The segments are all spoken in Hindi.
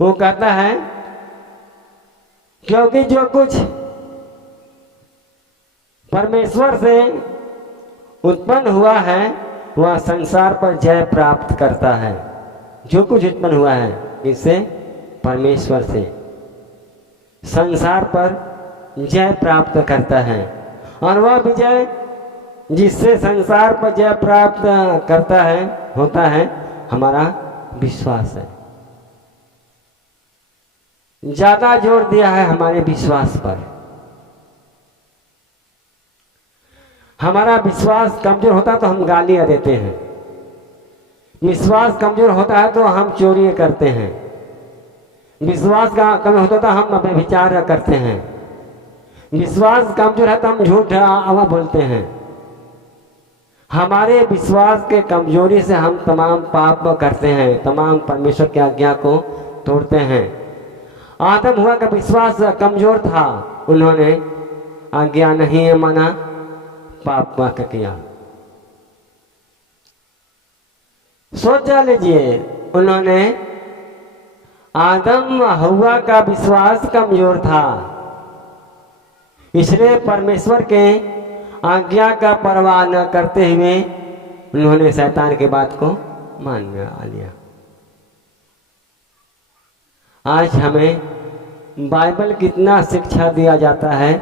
वो कहता है क्योंकि जो कुछ परमेश्वर से उत्पन्न हुआ है वह संसार पर जय प्राप्त करता है। जो कुछ उत्पन्न हुआ है इससे, परमेश्वर से, संसार पर जय प्राप्त करता है। और वह विजय जिससे संसार पर जय प्राप्त करता है होता है हमारा विश्वास है। ज्यादा जोर दिया है हमारे विश्वास पर। हमारा विश्वास कमजोर होता है तो हम गालियां देते हैं, विश्वास कमजोर होता है तो हम चोरी करते हैं, विश्वास का कम होता है तो हम व्यभिचार करते हैं, विश्वास कमजोर है तो हम झूठ बोलते हैं। हमारे विश्वास के कमजोरी से हम तमाम पाप करते हैं, तमाम परमेश्वर की आज्ञा को तोड़ते हैं। आदम हुआ का विश्वास कमजोर था, उन्होंने आज्ञा नहीं माना, पाप किया। सोच लीजिए, उन्होंने आदम हव्वा का विश्वास कमजोर था, इसलिए परमेश्वर के आज्ञा का परवाह न करते हुए उन्होंने शैतान की बात को मान लिया। आज हमें बाइबल कितना शिक्षा दिया जाता है,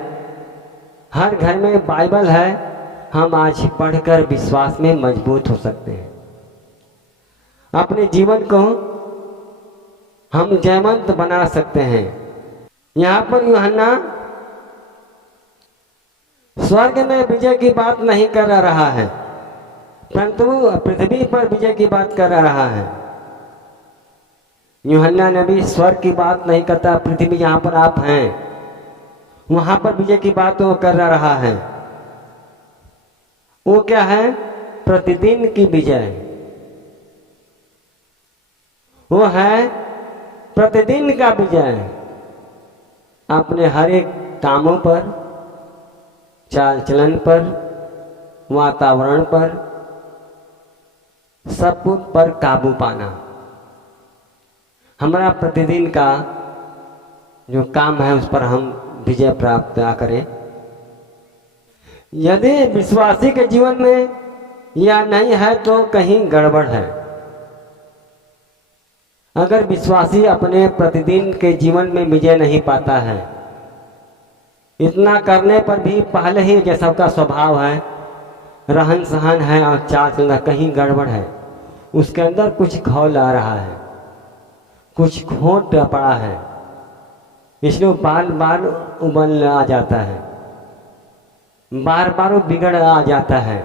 हर घर में बाइबल है। हम आज पढ़कर विश्वास में मजबूत हो सकते हैं, अपने जीवन को हम जयवंत बना सकते हैं। यहाँ पर यूहन्ना स्वर्ग में विजय की बात नहीं कर रहा है, परंतु पृथ्वी पर विजय की बात कर रहा है। यूहन्ना नबी स्वर्ग की बात नहीं करता, पृथ्वी जहाँ पर आप हैं वहां पर विजय की बात वो कर रहा है। वो क्या है? प्रतिदिन की विजय। वो है प्रतिदिन का विजय, अपने हर एक कामों पर, चाल चलन पर, वातावरण पर, सब पर काबू पाना। हमारा प्रतिदिन का जो काम है उस पर हम विजय प्राप्त करें। यदि विश्वासी के जीवन में यह नहीं है तो कहीं गड़बड़ है। अगर विश्वासी अपने प्रतिदिन के जीवन में विजय नहीं पाता है, इतना करने पर भी पहले ही जैसा उसका स्वभाव है, रहन सहन है और चाल चलना कहीं गड़बड़ है, उसके अंदर कुछ खौल आ रहा है, कुछ खोट पड़ा है, इसलिए बार बार उबल आ जाता है, बार बार वो बिगड़ आ जाता है।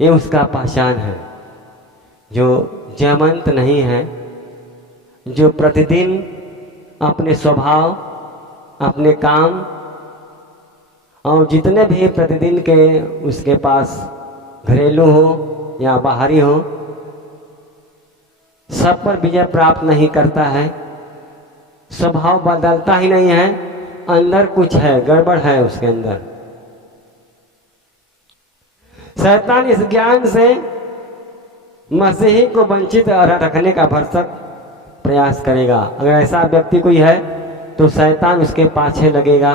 ये उसका पहचान है। जो जयवंत नहीं है, जो प्रतिदिन अपने स्वभाव, अपने काम और जितने भी प्रतिदिन के उसके पास घरेलू हो या बाहरी हो, सब पर विजय प्राप्त नहीं करता है, स्वभाव बदलता ही नहीं है, अंदर कुछ है, गड़बड़ है उसके अंदर। शैतान इस ज्ञान से मसीही को वंचित रखने का भरसक प्रयास करेगा। अगर ऐसा व्यक्ति कोई है तो शैतान उसके पाछे लगेगा,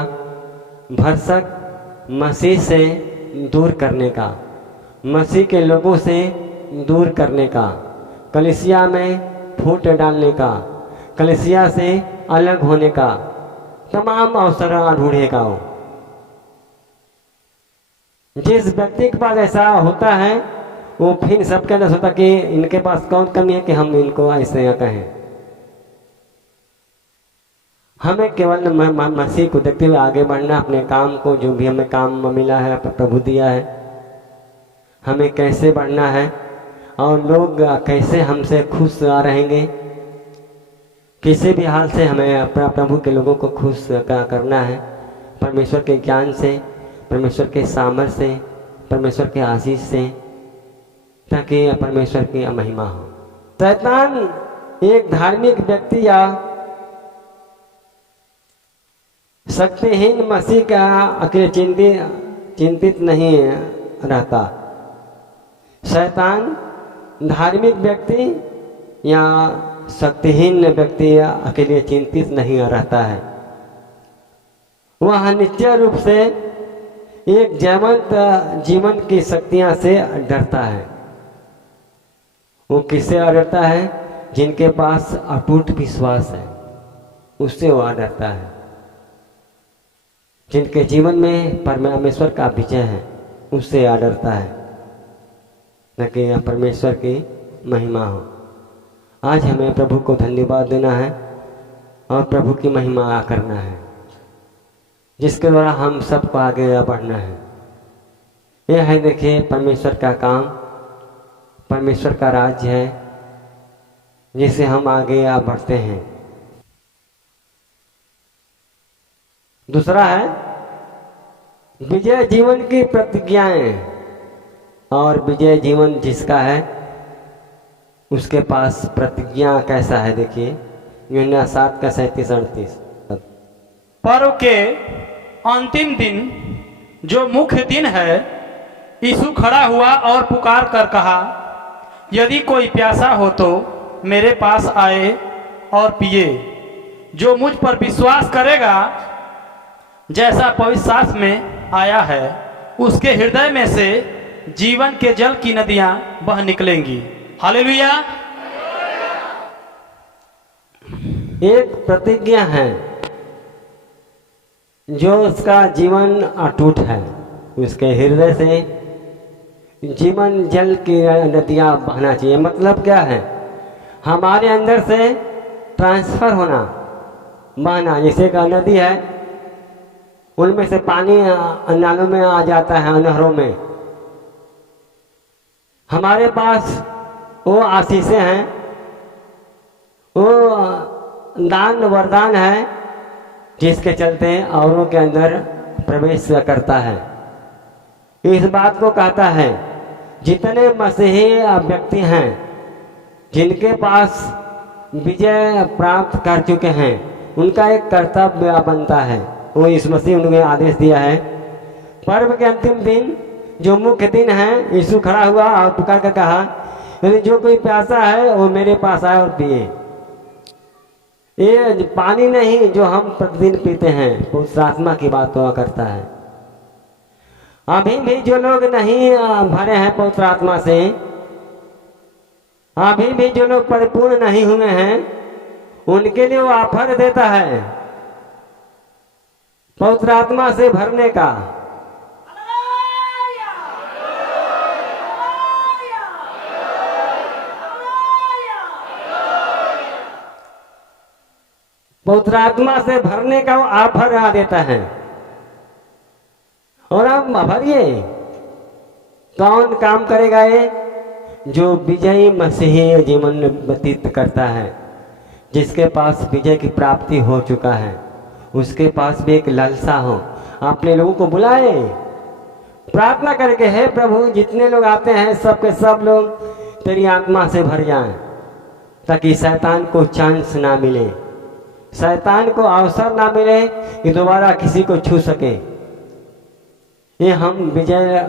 भरसक मसीह से दूर करने का, मसीह के लोगों से दूर करने का, कलीसिया में फूट डालने का, कलीसिया से अलग होने का तमाम अवसर ढूंढेगा। वो जिस व्यक्ति के पास ऐसा होता है वो फिर सबके अंदर सोचता कि इनके पास कौन कमी है कि हम इनको ऐसे कहें। हमें केवल मसीह को देखते हुए आगे बढ़ना, अपने काम को, जो भी हमें काम मिला है, प्रभु दिया है, हमें कैसे बढ़ना है और लोग कैसे हमसे खुश रहेंगे, किसी भी हाल से हमें अपना प्रभु के लोगों को खुश करना है। परमेश्वर के ज्ञान से, परमेश्वर के सामर्थ्य से, परमेश्वर के आशीष से, ताकि परमेश्वर की महिमा हो। शैतान एक धार्मिक व्यक्ति या शक्तिहीन मसीह का अकेले चिंतित नहीं रहता। शैतान धार्मिक व्यक्ति या शक्तिहीन व्यक्ति के लिए चिंतित नहीं रहता है। वह निश्चय रूप से एक जयवंत जीवन की शक्तियां से डरता है। वो किससे डरता है? जिनके पास अटूट विश्वास है, उससे वह डरता है। जिनके जीवन में परमेश्वर का विजय है, उससे डरता है, न कि परमेश्वर की महिमा हो। आज हमें प्रभु को धन्यवाद देना है और प्रभु की महिमा करना है, जिसके द्वारा हम सबको आगे बढ़ना है। यह है, देखिए, परमेश्वर का काम, परमेश्वर का राज्य है, जिससे हम आगे बढ़ते हैं। दूसरा है विजय जीवन की प्रतिज्ञाएं। और विजय जीवन जिसका है, उसके पास प्रतिज्ञा कैसा है? देखिए, यूहन्ना 7:37-38। पर्व के अंतिम दिन, जो मुख्य दिन है, यीशु खड़ा हुआ और पुकार कर कहा, यदि कोई प्यासा हो तो मेरे पास आए और पिए। जो मुझ पर विश्वास करेगा, जैसा पवित्र शास्त्र में आया है, उसके हृदय में से जीवन के जल की नदियां बह निकलेंगी। हालेलुया। एक प्रतिज्ञा है, जो उसका जीवन अटूट है, उसके हृदय से जीवन जल की नदियां बहना चाहिए। मतलब क्या है? हमारे अंदर से ट्रांसफर होना, बहना। जैसे एक नदी है, उनमें से पानी नालों में आ जाता है, नहरों में। हमारे पास वो आशीषें हैं, वो दान वरदान है, जिसके चलते औरों के अंदर प्रवेश करता है। इस बात को कहता है, जितने मसीही व्यक्ति हैं, जिनके पास विजय प्राप्त कर चुके हैं, उनका एक कर्तव्य बनता है। वो इस मसीह उन्हें आदेश दिया है। पर्व के अंतिम दिन, जो मुख्य दिन है, यीशु खड़ा हुआ और पुकार कर कहा, यदि जो कोई प्यासा है वो मेरे पास आए और पिए। ये पानी नहीं जो हम प्रतिदिन पीते हैं, पवित्र आत्मा की बात हुआ करता है। अभी भी जो लोग नहीं भरे हैं पवित्र आत्मा से, अभी भी जो लोग परिपूर्ण नहीं हुए हैं, उनके लिए वो ऑफर देता है पवित्र आत्मा से भरने का। पवित्र आत्मा से भरने का वो ऑफर आ देता है। और अब भरिए। कौन काम करेगा ये? जो विजयी मसीही जीवन व्यतीत करता है, जिसके पास विजय की प्राप्ति हो चुका है, उसके पास भी एक लालसा हो। अपने लोगों को बुलाए, प्रार्थना करके, हे प्रभु, जितने लोग आते हैं सबके सब लोग तेरी आत्मा से भर जाएं, ताकि शैतान को चांस ना मिले, शैतान को अवसर ना मिले कि दोबारा किसी को छू सके। ये हम विजय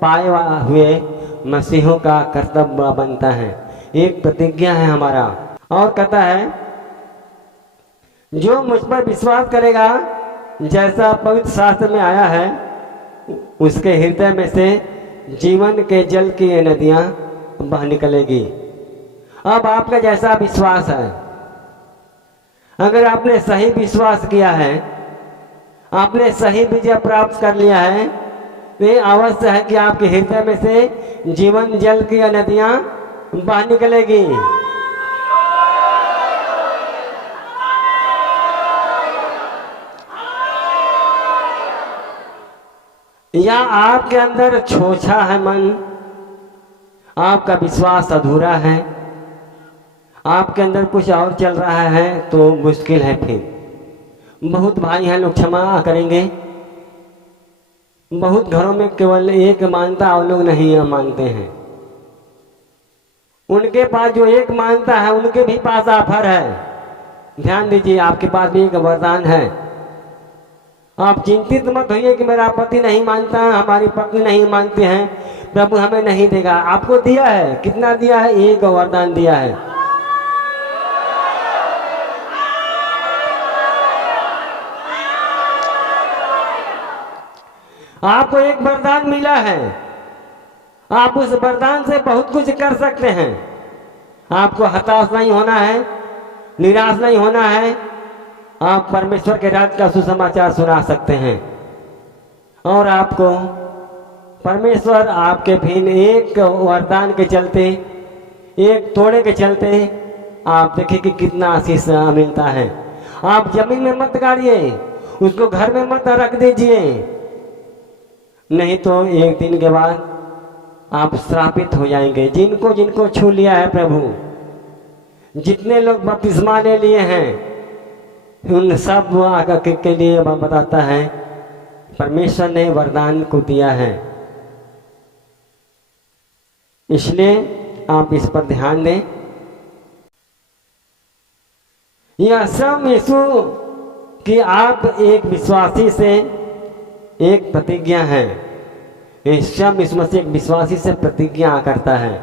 पाए हुए मसीहों का कर्तव्य बनता है, एक प्रतिज्ञा है हमारा। और कहता है, जो मुझ पर विश्वास करेगा, जैसा पवित्र शास्त्र में आया है, उसके हृदय में से जीवन के जल की नदियां बह निकलेगी। अब आपका जैसा विश्वास है, अगर आपने सही विश्वास किया है, आपने सही विजय प्राप्त कर लिया है, तो ये अवश्य है कि आपके हृदय में से जीवन जल की नदियां बह निकलेगी। या आपके अंदर छोछा है मन, आपका विश्वास अधूरा है, आपके अंदर कुछ और चल रहा है, तो मुश्किल है। फिर बहुत भाई हैं, लोग क्षमा करेंगे, बहुत घरों में केवल एक मानता और लोग नहीं मानते हैं। उनके पास जो एक मानता है, उनके भी पास ऑफर है। ध्यान दीजिए, आपके पास भी एक वरदान है। आप चिंतित मत होइए कि मेरा पति नहीं मानता है, हमारी पत्नी नहीं मानती है, प्रभु हमें नहीं देगा। आपको दिया है, कितना दिया है? एक वरदान दिया है। आपको एक वरदान मिला है, आप उस वरदान से बहुत कुछ कर सकते हैं। आपको हताश नहीं होना है, निराश नहीं होना है। आप परमेश्वर के राज्य का सुसमाचार सुना सकते हैं और आपको परमेश्वर आपके फिर एक वरदान के चलते, एक तोड़े के चलते आप देखिए कि कितना आशीष मिलता है। आप जमीन में मत गाड़िए, उसको घर में मत रख दीजिए, नहीं तो एक दिन के बाद आप श्रापित हो जाएंगे। जिनको जिनको छू लिया है प्रभु, जितने लोग बपतिस्मा ले लिए हैं, उन सब आगे के लिए बताता है परमेश्वर ने वरदान को दिया है। इसलिए आप इस पर ध्यान दें। यह सब यीशु कि आप एक विश्वासी से एक प्रतिज्ञा है। सब यीशु मसीह एक विश्वासी से प्रतिज्ञा करता है।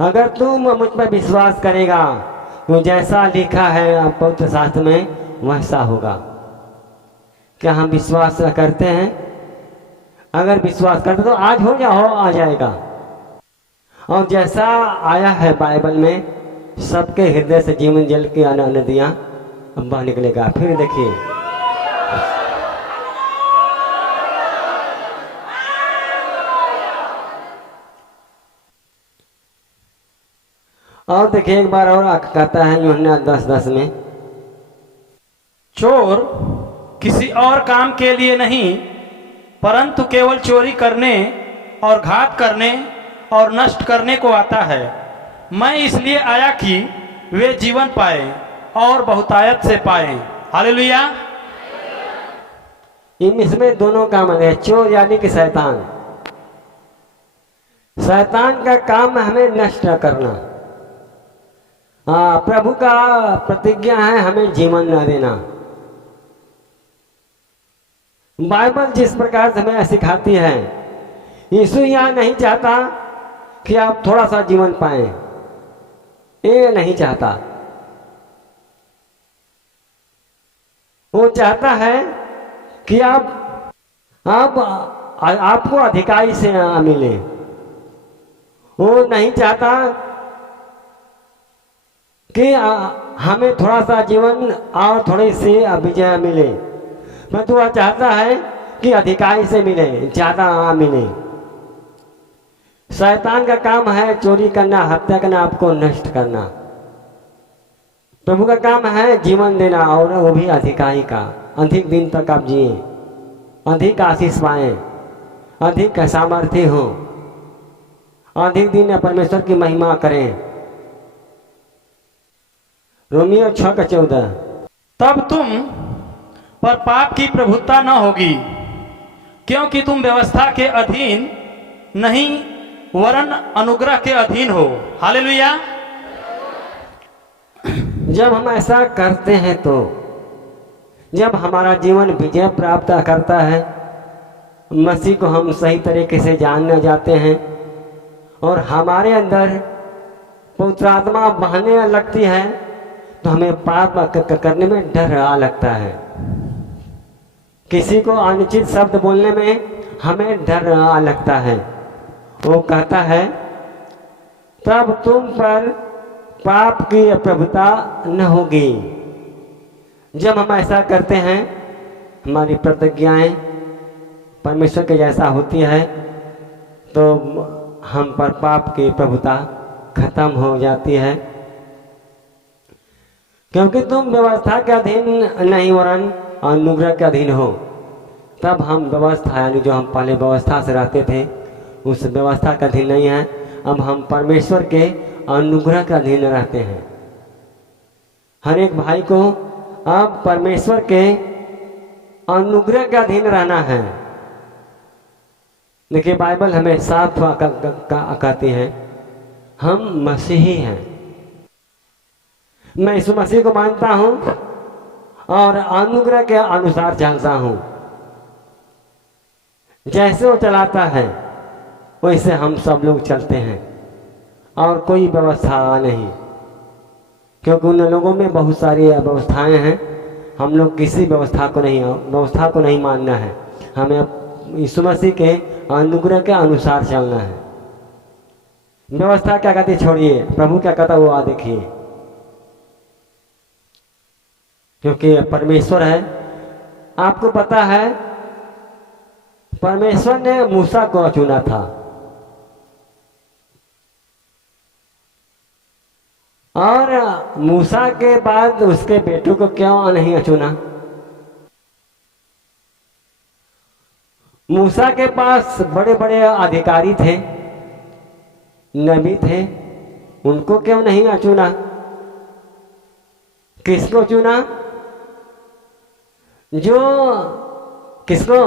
अगर तुम मुझ पर विश्वास करेगा तो जैसा लिखा है पवित्र शास्त्र में वैसा होगा। क्या हम विश्वास करते हैं? अगर विश्वास करते तो आज हो आ जाएगा। और जैसा आया है बाइबल में, सबके हृदय से जीवन जल की नदियां बह निकलेगा। फिर देखिए, और देखिए एक बार और कहता है यूहन्ना 10:10 में, चोर किसी और काम के लिए नहीं, परंतु केवल चोरी करने और घात करने और नष्ट करने को आता है। मैं इसलिए आया कि वे जीवन पाए और बहुतायत से पाए। हालेलुया। इसमें दोनों काम है। चोर यानी कि शैतान, शैतान का काम है हमें नष्ट करना। प्रभु का प्रतिज्ञा है हमें जीवन न देना। बाइबल जिस प्रकार से हमें सिखाती है, यीशु यहाँ नहीं चाहता कि आप थोड़ा सा जीवन पाएं, ये नहीं चाहता। वो चाहता है कि आपको अधिकारी से मिले। वो नहीं चाहता कि हमें थोड़ा सा जीवन और थोड़ी सी विजय मिले, परंतु वह चाहता है कि अधिकारी से मिले, ज्यादा मिले। शैतान का काम है चोरी करना, हत्या करना, आपको नष्ट करना। प्रभु का काम है जीवन देना, और वो भी अधिकारी का। अधिक दिन तक आप जिए, अधिक आशीष पाए, अधिक सामर्थ्य हो, अधिक दिन परमेश्वर की महिमा करें। रोमियो 6:14। तब तुम पर पाप की प्रभुता न होगी, क्योंकि तुम व्यवस्था के अधीन नहीं वरन अनुग्रह के अधीन हो। हालेलुया। जब हम ऐसा करते हैं तो जब हमारा जीवन विजय प्राप्त करता है, मसीह को हम सही तरीके से जानने जाते हैं और हमारे अंदर पवित्र आत्मा बहने लगती है, तो हमें पाप करने में डर आ लगता है। किसी को अनुचित शब्द बोलने में हमें डर आ लगता है। वो कहता है तब तुम पर पाप की प्रभुता न होगी। जब हम ऐसा करते हैं, हमारी प्रतिज्ञाएं परमेश्वर के जैसा होती है, तो हम पर पाप की प्रभुता खत्म हो जाती है। क्योंकि तुम व्यवस्था के अधीन नहीं वरन अनुग्रह के अधीन हो। तब हम व्यवस्था यानी जो हम पहले व्यवस्था से रहते थे, उस व्यवस्था के अधीन नहीं है। अब हम परमेश्वर के अनुग्रह के अधीन रहते हैं। हर एक भाई को अब परमेश्वर के अनुग्रह के अधीन रहना है। देखिए बाइबल हमें साफ कहती है हम मसीही हैं। मैं यीशु मसीह को मानता हूं और अनुग्रह के अनुसार चलता हूं। जैसे वो चलाता है वैसे हम सब लोग चलते हैं, और कोई व्यवस्था नहीं, क्योंकि उन लोगों में बहुत सारी व्यवस्थाएं हैं। हम लोग किसी व्यवस्था को नहीं मानना है। हमें यीशु मसीह के अनुग्रह के अनुसार चलना है। व्यवस्था क्या कहती है छोड़िए, प्रभु क्या कहता है वो आ देखिए, क्योंकि परमेश्वर है। आपको पता है परमेश्वर ने मूसा को चुना था, और मूसा के बाद उसके बेटों को क्यों नहीं चुना? मूसा के पास बड़े बड़े अधिकारी थे, नबी थे, उनको क्यों नहीं चुना? किसको चुना? जो किसको?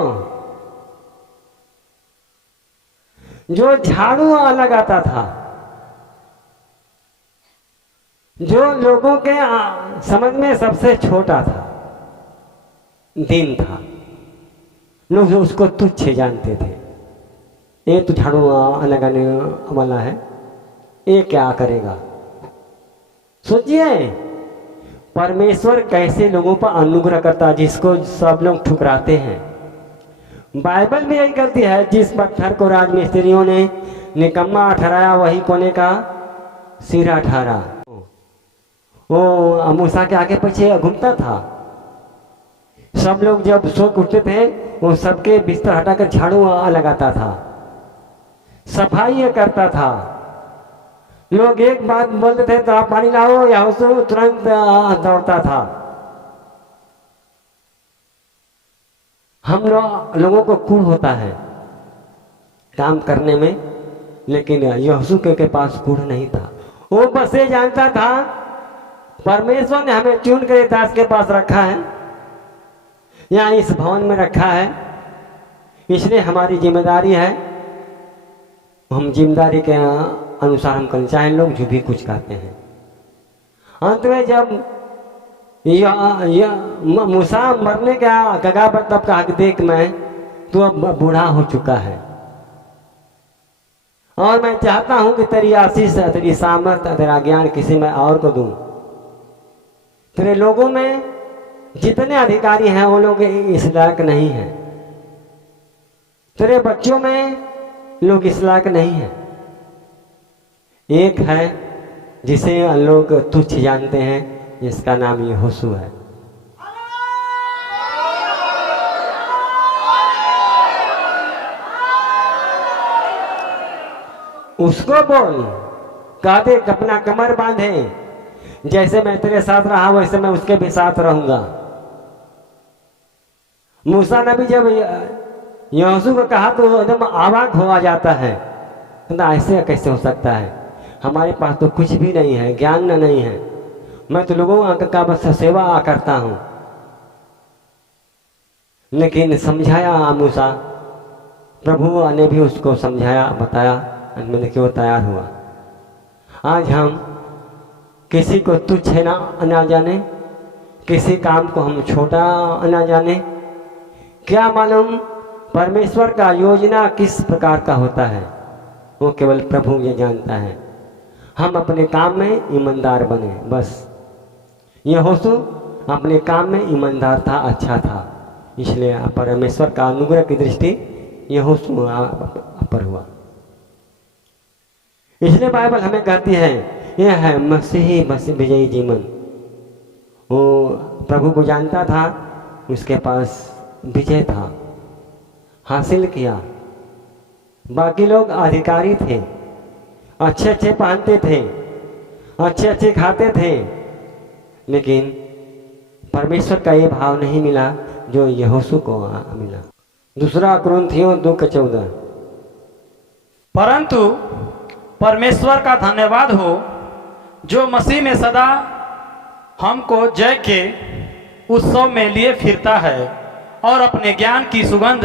जो झाड़ू लगाता था, जो लोगों के समझ में सबसे छोटा था, दीन था, लोग जो उसको तुच्छ जानते थे। ये तो झाड़ू लगाने वाला है, ये क्या करेगा? सोचिए परमेश्वर कैसे लोगों पर अनुग्रह करता है, जिसको सब लोग ठुकराते हैं। बाइबल में यही गलती है, जिस पत्थर को राजमिस्त्रियों ने निकम्मा ठहराया वही कोने का सिरा ठहरा। वो मूसा के आगे पीछे घूमता था। सब लोग जब सो के उठते थे वो सबके बिस्तर हटाकर झाड़ू लगाता था, सफाई करता था। लोग एक बात बोलते थे तो आप पानी लाओ या उसको तुरंत दौड़ता था। हम लोगों को कूड़ होता है काम करने में, लेकिन यहोशू के पास कूड़ नहीं था। वो बस ये जानता था परमेश्वर ने हमें चुन कर दास के पास रखा है या इस भवन में रखा है, इसलिए हमारी जिम्मेदारी है, हम जिम्मेदारी के अनुसार हम करें, चाहे लोग जो भी कुछ कहते हैं। अंत में जब मूसा मरने का कगार पर तब कहा कि देख मैं तू अब बूढ़ा हो चुका है और मैं चाहता हूं कि तेरी आशीष, तेरी सामर्थ्य, तेरा ज्ञान किसी में और को दूं। तेरे लोगों में जितने अधिकारी हैं वो लोग इस लायक नहीं हैं, तेरे बच्चों में लोग इस लायक नहीं हैं। एक है जिसे लोग तुच्छ जानते हैं, जिसका नाम यहोशू है। उसको बोल, कहते अपना कमर बांधे, जैसे मैं तेरे साथ रहा वैसे मैं उसके भी साथ रहूंगा। मूसा नबी जब यहोशू को कहा तो एकदम अवाक हो जाता है, ना ऐसे कैसे हो सकता है, हमारे पास तो कुछ भी नहीं है, ज्ञान नहीं है, मैं तो लोगों का बस सेवा करता हूं। लेकिन समझाया मूसा, प्रभु ने भी उसको समझाया, बताया, अंत में वो तैयार हुआ। आज हम किसी को तुच्छ ना जाने, किसी काम को हम छोटा ना जाने, क्या मालूम परमेश्वर का योजना किस प्रकार का होता है, वो केवल प्रभु ये जानता है। हम अपने काम में ईमानदार बने बस। यहोशू अपने काम में ईमानदार था, अच्छा था, इसलिए परमेश्वर का अनुग्रह की दृष्टि यहोशू पर हुआ। इसलिए बाइबल हमें कहती है यह है मसीही विजयी जीवन। वो प्रभु को जानता था, उसके पास विजय था, हासिल किया। बाकी लोग अधिकारी थे, अच्छे अच्छे पहनते थे, अच्छे अच्छे खाते थे, लेकिन परमेश्वर का ये भाव नहीं मिला जो यहोशू को मिला। दूसरा कुरिन्थियों 2:14। परंतु परमेश्वर का धन्यवाद हो जो मसीह में सदा हमको जय के उत्सव में लिए फिरता है और अपने ज्ञान की सुगंध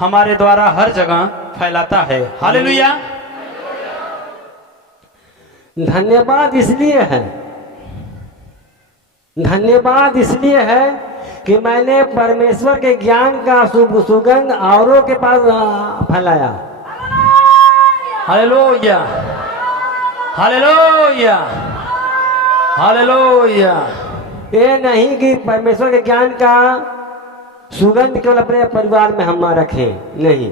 हमारे द्वारा हर जगह फैलाता है। हालेलुया। धन्यवाद इसलिए है, धन्यवाद इसलिए है कि मैंने परमेश्वर के ज्ञान का सुगंध औरों के पास फैलाया। Hallelujah, hallelujah, hallelujah. ये नहीं कि परमेश्वर के ज्ञान का सुगंध केवल अपने परिवार में हम रखें नहीं।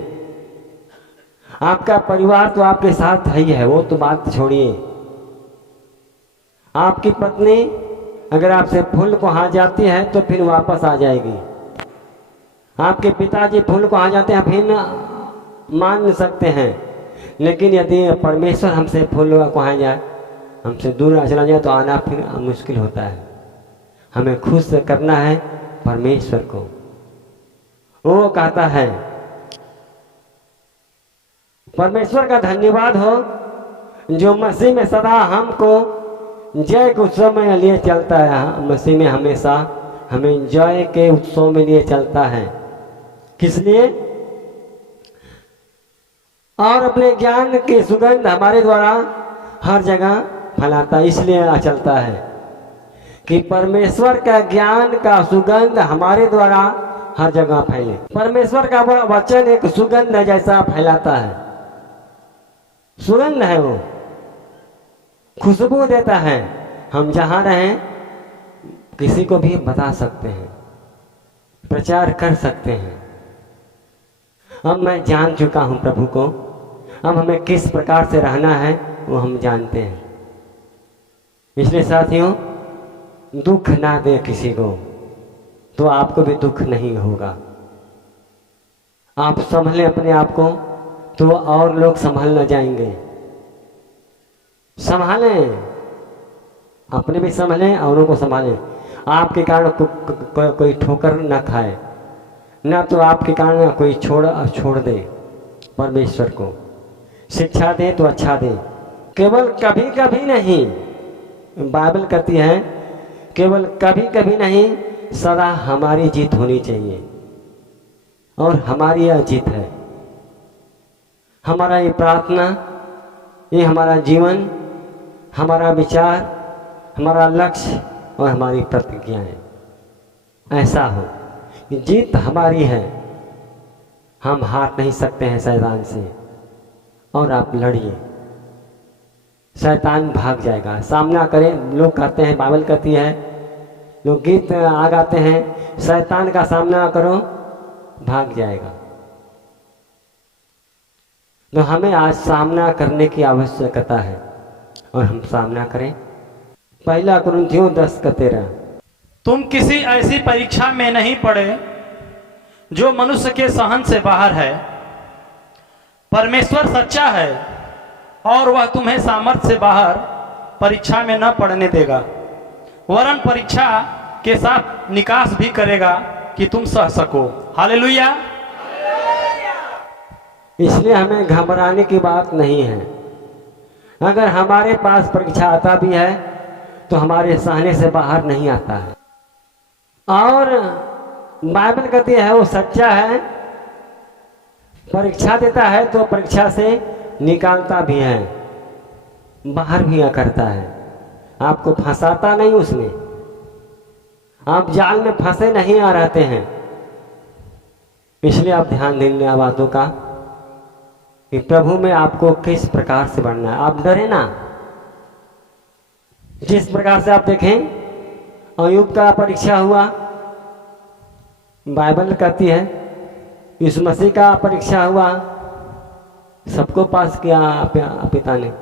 आपका परिवार तो आपके साथ ही है, वो तो बात छोड़िए। आपकी पत्नी अगर आपसे फूल को हाथ जाती है तो फिर वापस आ जाएगी। आपके पिताजी फूल को हाथ जाते हैं फिर मान सकते हैं, लेकिन यदि परमेश्वर हमसे फूल को हाथ जाए, हमसे दूर चला जाए तो आना फिर मुश्किल होता है। हमें खुश करना है परमेश्वर को। वो कहता है परमेश्वर का धन्यवाद हो जो मसीह में सदा हमको जय के उत्सव में लिए चलता है। मसीह में हमेशा हमें जय के उत्सव में लिए चलता है। किस लिए? और अपने ज्ञान की सुगंध हमारे द्वारा हर जगह फैलाता है। इसलिए चलता है कि परमेश्वर का ज्ञान का सुगंध हमारे द्वारा हर जगह फैले। परमेश्वर का वचन एक सुगंध जैसा फैलाता है। सुगंध है, वो खुशबू देता है। हम जहाँ रहें किसी को भी बता सकते हैं, प्रचार कर सकते हैं। अब मैं जान चुका हूँ प्रभु को, अब हमें किस प्रकार से रहना है वो हम जानते हैं। इसलिए साथियों, दुख ना दे किसी को, तो आपको भी दुख नहीं होगा। आप संभलें अपने आप को तो और लोग संभल न जाएंगे। संभालें, अपने भी संभलें, औरों को संभालें। आपके कारण कोई ठोकर ना खाए, ना तो आपके कारण कोई छोड़ दे। परमेश्वर को शिक्षा दे तो अच्छा दे, केवल कभी कभी नहीं। बाइबल कहती है केवल कभी कभी नहीं, सदा हमारी जीत होनी चाहिए। और हमारी यह जीत है। हमारा ये प्रार्थना, ये हमारा जीवन, हमारा विचार, हमारा लक्ष्य और हमारी प्रतिज्ञाएं ऐसा हो कि जीत हमारी है। हम हार नहीं सकते हैं शैतान से। और आप लड़िए, शैतान भाग जाएगा। सामना करें। लोग कहते हैं, बाइबल कहती है, लोग गीत आ गाते हैं, शैतान का सामना करो भाग जाएगा। तो हमें आज सामना करने की आवश्यकता है और हम सामना करें। 1 कुरिन्थियों 10:13। तुम किसी ऐसी परीक्षा में नहीं पड़े जो मनुष्य के सहन से बाहर है। परमेश्वर सच्चा है और वह तुम्हें सामर्थ्य से बाहर परीक्षा में न पड़ने देगा, वरन परीक्षा के साथ निकास भी करेगा कि तुम सह सको। हालेलुया। इसलिए हमें घबराने की बात नहीं है। अगर हमारे पास परीक्षा आता भी है तो हमारे सहने से बाहर नहीं आता है। और बाइबल कहती है वो सच्चा है, परीक्षा देता है तो परीक्षा से निकालता भी है, बाहर भी करता है। आपको फंसाता नहीं उसमें, आप जाल में फंसे नहीं आ रहते हैं। इसलिए आप ध्यान देंगे बातों का कि प्रभु में आपको किस प्रकार से बढ़ना है। आप डरे ना। जिस प्रकार से आप देखें अय्यूब का परीक्षा हुआ, बाइबल कहती है यीशु मसीह का परीक्षा हुआ, सबको पास किया पिता ने।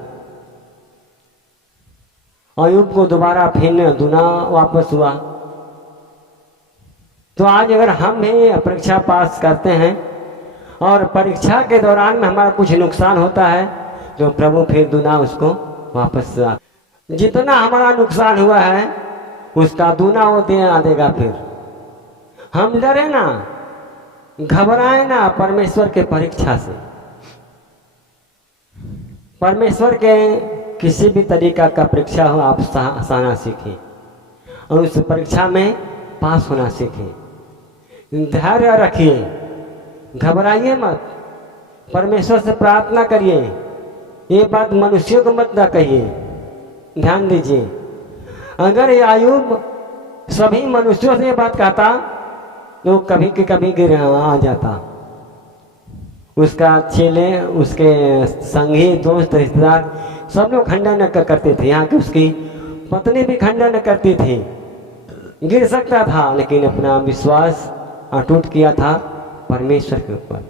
अय्यूब को दोबारा फिर दुना वापस हुआ। तो आज अगर हम भी परीक्षा पास करते हैं और परीक्षा के दौरान में हमारा कुछ नुकसान होता है तो प्रभु फिर दुना उसको वापस, जितना हमारा नुकसान हुआ है उसका दुना वो देगा। फिर हम डरे ना, घबराए ना परमेश्वर के परीक्षा से। परमेश्वर के किसी भी तरीका का परीक्षा हो आप सहना सीखें और उस परीक्षा में पास होना सीखें। धैर्य रखिए, घबराइए मत, परमेश्वर से प्रार्थना करिए। ये बात मनुष्यों को मत ना कहिए। ध्यान दीजिए, अगर ये अय्यूब सभी मनुष्यों से ये बात कहता तो कभी के कभी गिर आ जाता। उसका चेले, उसके संगी, दोस्त, रिश्तेदार सब लोग खंडन करते थे। यहाँ की उसकी पत्नी भी खंडन करती थी। गिर सकता था, लेकिन अपना विश्वास अटूट किया था परमेश्वर के ऊपर।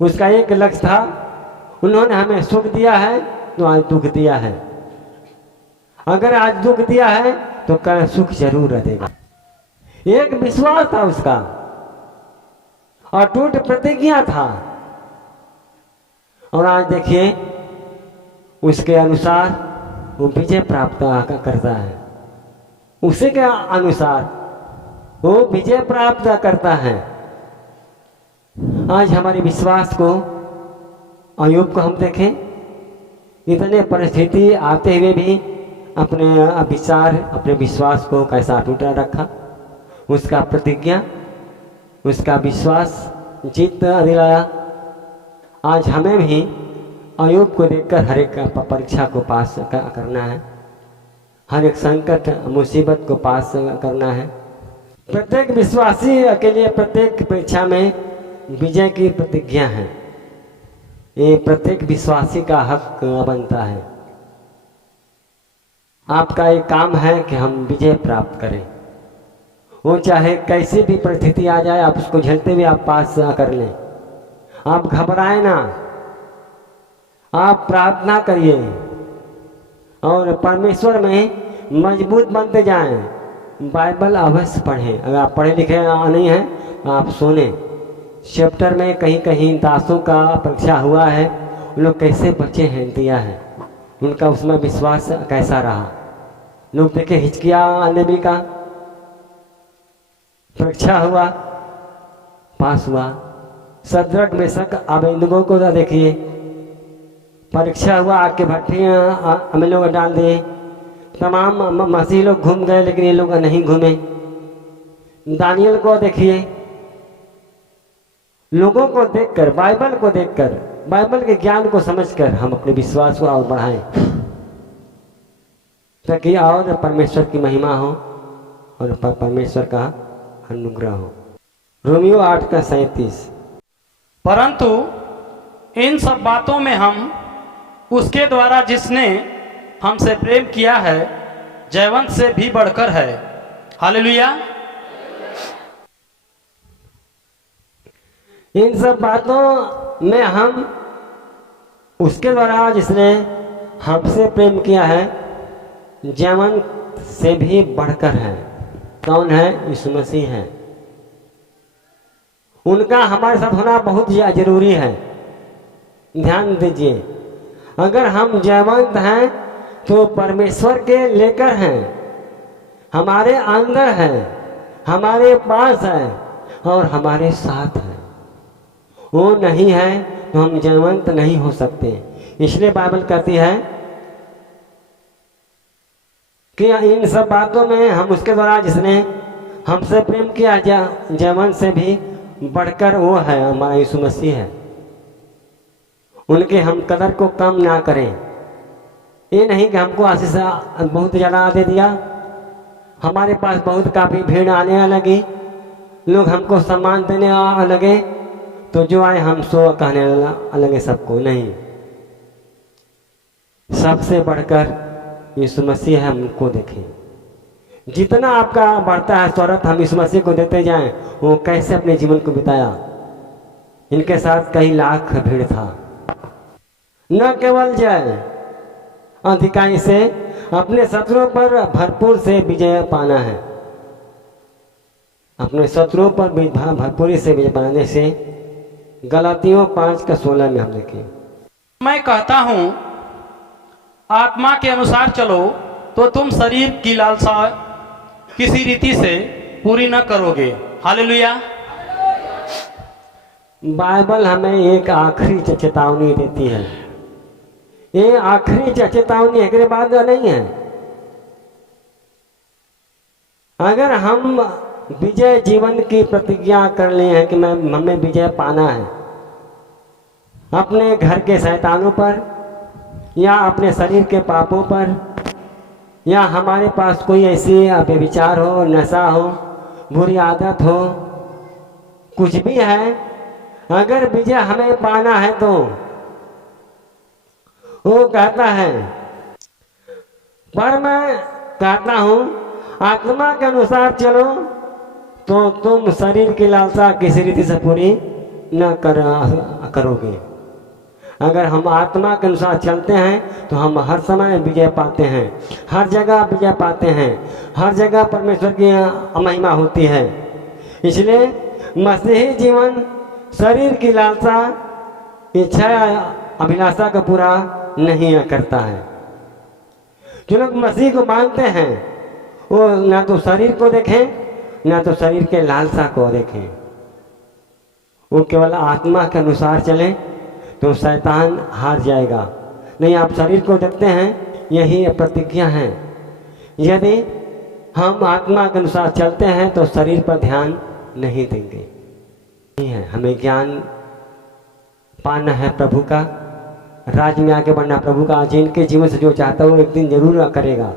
उसका एक लक्ष्य था, उन्होंने हमें सुख दिया है तो आज दुख दिया है, अगर आज दुख दिया है तो कल सुख जरूर रहेगा। एक विश्वास था उसका, अटूट प्रतिज्ञा था। और आज देखिए उसके अनुसार वो विजय प्राप्त करता है, उसी के अनुसार वो विजय प्राप्त करता है। आज हमारे विश्वास को, अय्यूब को हम देखें, इतने परिस्थिति आते हुए भी अपने विचार, अपने विश्वास को कैसा अटूट रखा। उसका प्रतिज्ञा, उसका विश्वास जीत दिलाया। आज हमें भी अय्यूब को देखकर हर एक परीक्षा को पास करना है, हर एक संकट मुसीबत को पास करना है। प्रत्येक विश्वासी के लिए प्रत्येक परीक्षा में विजय की प्रतिज्ञा है। ये प्रत्येक विश्वासी का हक बनता है। आपका एक काम है कि हम विजय प्राप्त करें, वो चाहे कैसी भी परिस्थिति आ जाए, आप उसको झेलते हुए आप पास कर लें। आप घबराएं ना, आप प्रार्थना करिए और परमेश्वर में मजबूत बनते जाएं। बाइबल अवश्य पढ़ें, अगर आप पढ़े लिखे नहीं हैं आप सुने। चैप्टर में कहीं कहीं दासों का परीक्षा हुआ है, उन लोग कैसे बचे हैं दिया है, उनका उसमें विश्वास कैसा रहा। लोग देखे हिजकिया नबी का परीक्षा हुआ, पास हुआ। सदरक मेशक अबेदनगो को देखिए, परीक्षा हुआ, आग के भट्टी हमें लोग डाल दिए। तमाम मसीह लोग घूम गए लेकिन ये लोग नहीं घूमे। दानियल को देखिए, लोगों को देखकर, बाइबल को देखकर, बाइबल के ज्ञान को समझकर हम अपने विश्वास को और बढ़ाएं, ताकि और परमेश्वर की महिमा हो और परमेश्वर का अनुग्रह हो। रोमियो 8:37। परंतु इन सब बातों में हम उसके द्वारा जिसने हमसे प्रेम किया है जयवंत से भी बढ़कर है। हालेलुया। इन सब बातों में हम उसके द्वारा जिसने हमसे प्रेम किया है जयवंत से भी बढ़कर है। कौन है? यीशु मसीह है। उनका हमारे साथ होना बहुत जरूरी है। ध्यान दीजिए, अगर हम जयवंत हैं तो परमेश्वर के लेकर हैं, हमारे अंदर है, हमारे पास है और हमारे साथ है। वो नहीं है तो हम जयवंत नहीं हो सकते। इसलिए बाइबल कहती है कि इन सब बातों में हम उसके द्वारा जिसने हमसे प्रेम किया जयवंत से भी बढ़कर वो है, हमारा यीशु मसीह है। उनके हम कदर को कम ना करें। ये नहीं कि हमको आशीष बहुत ज़्यादा दे दिया, हमारे पास बहुत काफ़ी भीड़ आने लगी, लोग हमको सम्मान देने लगे तो जो आए हम सो कहने लगे सबको। नहीं, सबसे बढ़कर यीशु मसीह है, हमको देखें। जितना आपका बढ़ता है स्वरत हम यीशु मसीह को देते जाएं। वो कैसे अपने जीवन को बिताया, इनके साथ कई लाख भीड़ था। न केवल जय अधिकारी से अपने शत्रुओं पर भरपूर से विजय पाना है, अपने शत्रुओं पर भरपूरी से विजय पाने से गलातियों 5:16 में हम देखें। मैं कहता हूं आत्मा के अनुसार चलो तो तुम शरीर की लालसा किसी रीति से पूरी न करोगे। हालेलुया। बाइबल हमें एक आखिरी चेतावनी देती है। ये आखिरी चेतावनी है, बाद नहीं है। अगर हम विजय जीवन की प्रतिज्ञा कर लिए हैं कि हमें विजय पाना है अपने घर के शैतानों पर या अपने शरीर के पापों पर, या हमारे पास कोई ऐसी बेविचार हो, नशा हो, बुरी आदत हो, कुछ भी है, अगर विजय हमें पाना है तो वो कहता है, पर मैं कहता हूं आत्मा के अनुसार चलो तो तुम शरीर की लालसा किसी रीति से पूरी न करोगे। अगर हम आत्मा के अनुसार चलते हैं तो हम हर समय विजय पाते हैं, हर जगह विजय पाते हैं, हर जगह परमेश्वर की महिमा होती है। इसलिए मसीही जीवन शरीर की लालसा, इच्छा, अभिलाषा का पूरा नहीं करता है। जो लोग मसीह को मानते हैं वो ना तो शरीर को देखें ना तो शरीर के लालसा को देखें, वो केवल आत्मा के अनुसार चलें तो शैतान हार जाएगा। नहीं, आप शरीर को देखते हैं, यही प्रतिज्ञा है। यदि हम आत्मा के अनुसार चलते हैं तो शरीर पर ध्यान नहीं देंगे। नहीं है, हमें ज्ञान पाना है प्रभु का, राज में आगे बढ़ना प्रभु का। जिनके जीवन से जो चाहता है वो एक दिन जरूर करेगा।